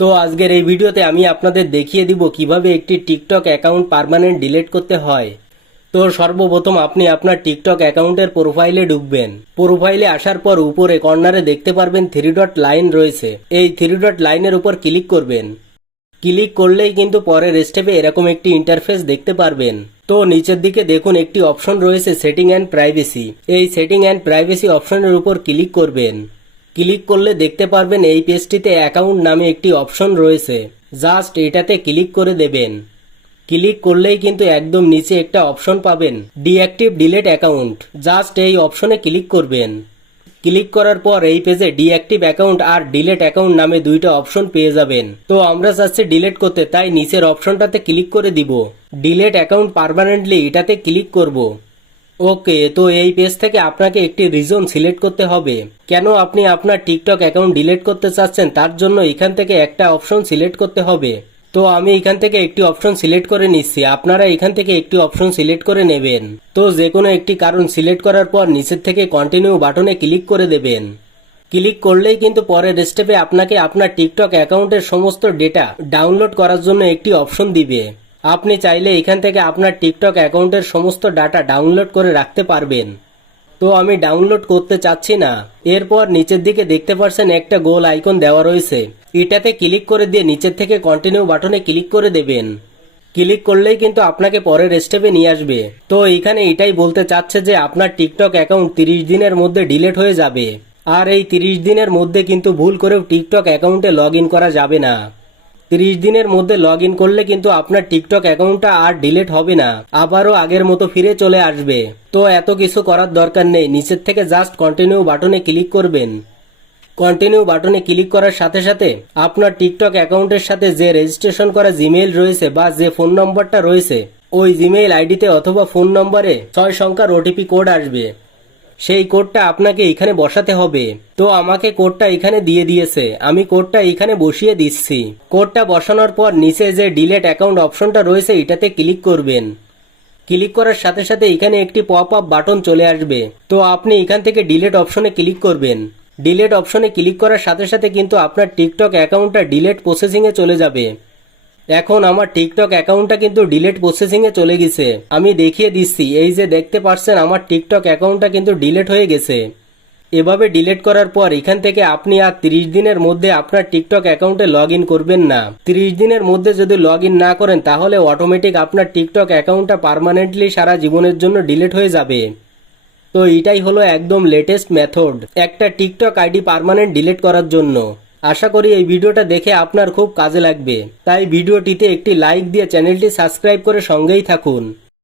তো আজকের এই ভিডিওতে আমি আপনাদের দেখিয়ে দিব কিভাবে একটি টিকটক অ্যাকাউন্ট পার্মানেন্ট ডিলিট করতে হয়। তো সর্বপ্রথম আপনি আপনার টিকটক অ্যাকাউন্টের প্রোফাইলে ঢুকবেন। প্রোফাইলে আসার পর উপরে কর্নারে দেখতে পারবেন 3 ডট লাইন রয়েছে। এই 3 ডট লাইনের উপর ক্লিক করবেন। ক্লিক করলেই কিন্তু পরের স্টেপে এরকম একটি ইন্টারফেস দেখতে পারবেন। তো নিচের দিকে দেখুন একটি অপশন রয়েছে সেটিং অ্যান্ড প্রাইভেসি। এই সেটিং অ্যান্ড প্রাইভেসি অপশনের উপর ক্লিক করবেন। ক্লিক করলে দেখতে পারবেন এই পেজটিতে অ্যাকাউন্ট নামে একটি অপশন রয়েছে। জাস্ট এটাতে ক্লিক করে দেবেন। ক্লিক করলেই কিন্তু একদম নিচে একটা অপশন পাবেন, ডিঅ্যাক্টিভ ডিলিট অ্যাকাউন্ট। জাস্ট এই অপশনে ক্লিক করবেন। ক্লিক করার পর এই পেজে ডিঅ্যাক্টিভ অ্যাকাউন্ট আর ডিলিট অ্যাকাউন্ট নামে দুইটা অপশন পেয়ে যাবেন। তো আমরা চাচ্ছি ডিলিট করতে, তাই নিচের অপশনটাতে ক্লিক করে দিব। ডিলিট অ্যাকাউন্ট পার্মানেন্টলি এটাতে ক্লিক করব। ওকে, তো এই পেজ থেকে আপনাকে একটি রিজন সিলেক্ট করতে হবে। কেন আপনি আপনার টিকটক অ্যাকাউন্ট ডিলিট করতে চাচ্ছেন তার জন্য এখান থেকে একটা অপশন সিলেক্ট করতে হবে। তো আমি এখান থেকে একটি অপশন সিলেক্ট করে নিচ্ছি, আপনারা এখান থেকে একটি অপশন সিলেক্ট করে নেবেন। তো যে কোনো একটি কারণ সিলেক্ট করার পর নিচের থেকে কন্টিনিউ বাটনে ক্লিক করে দেবেন। ক্লিক করলেই কিন্তু পরের স্টেপে আপনাকে আপনার টিকটক অ্যাকাউন্টের সমস্ত ডেটা ডাউনলোড করার জন্য একটি অপশন দিবে। আপনি চাইলে এখান থেকে আপনার টিকটক অ্যাকাউন্টের সমস্ত ডাটা ডাউনলোড করে রাখতে পারবেন। তো আমি ডাউনলোড করতে চাচ্ছি না। এরপর নিচের দিকে দেখতে পাচ্ছেন একটা গোল আইকন দেওয়া রয়েছে, এটাতে ক্লিক করে দিয়ে নিচের থেকে কন্টিনিউ বাটনে ক্লিক করে দেবেন। ক্লিক করলেই কিন্তু আপনাকে পরের স্টেপে নিয়ে আসবে। তো এখানে এটাই বলতে চাচ্ছে যে আপনার টিকটক অ্যাকাউন্ট 30 দিনের মধ্যে ডিলিট হয়ে যাবে। আর এই 30 দিনের মধ্যে কিন্তু ভুল করেও টিকটক অ্যাকাউন্টে লগ ইন করা যাবে না। 30 দিনের মধ্যে লগ ইন করলে কিন্তু আপনার টিকটক অ্যাকাউন্টটা আর ডিলিট হবে না, আবারও আগের মতো ফিরে চলে আসবে। তো এত কিছু করার দরকার নেই, নিচের থেকে জাস্ট কন্টিনিউ বাটনে ক্লিক করবেন। কন্টিনিউ বাটনে ক্লিক করার সাথে সাথে আপনার টিকটক অ্যাকাউন্টের সাথে যে রেজিস্ট্রেশন করা জিমেইল রয়েছে বা যে ফোন নম্বরটা রয়েছে ওই জিমেইল আইডিতে অথবা ফোন নম্বরে 6 সংখ্যার ওটিপি কোড আসবে। সেই কোডটা আপনাকে এখানে বসাতে হবে। তো আমাকে কোডটা এখানে দিয়ে দিয়েছে, আমি কোডটা এখানে বসিয়ে দিচ্ছি। কোডটা বসানোর পর নিচে যে ডিলিট অ্যাকাউন্ট অপশনটা রয়েছে এটাতে ক্লিক করবেন। ক্লিক করার সাথে সাথে এখানে একটি পপ আপ বাটন চলে আসবে। তো আপনি এখান থেকে ডিলিট অপশনে ক্লিক করবেন। ডিলিট অপশনে ক্লিক করার সাথে সাথে কিন্তু আপনার টিকটক অ্যাকাউন্টটা ডিলিট প্রসেসিংয়ে চলে যাবে। এখন আমার টিকটক অ্যাকাউন্টটা কিন্তু ডিলিট প্রসেসিংয়ে চলে গেছে। আমি দেখিয়ে দিচ্ছি, এই যে দেখতে পাচ্ছেন আমার টিকটক অ্যাকাউন্টটা কিন্তু ডিলিট হয়ে গেছে। এভাবে ডিলিট করার পর এখান থেকে আপনি আর 30 দিনের মধ্যে আপনার টিকটক অ্যাকাউন্টে লগ ইন করবেন না। 30 দিনের মধ্যে যদি লগ ইন না করেন তাহলে অটোমেটিক আপনার টিকটক অ্যাকাউন্টটা পার্মানেন্টলি সারা জীবনের জন্য ডিলিট হয়ে যাবে। তো এটাই হলো একদম লেটেস্ট মেথড একটা টিকটক আইডি পার্মানেন্ট ডিলিট করার জন্য। আশা করি এই ভিডিওটা দেখে আপনার খুব কাজে লাগবে, তাই ভিডিওটিতে একটি লাইক দিয়ে চ্যানেলটি সাবস্ক্রাইব করে সঙ্গেই থাকুন।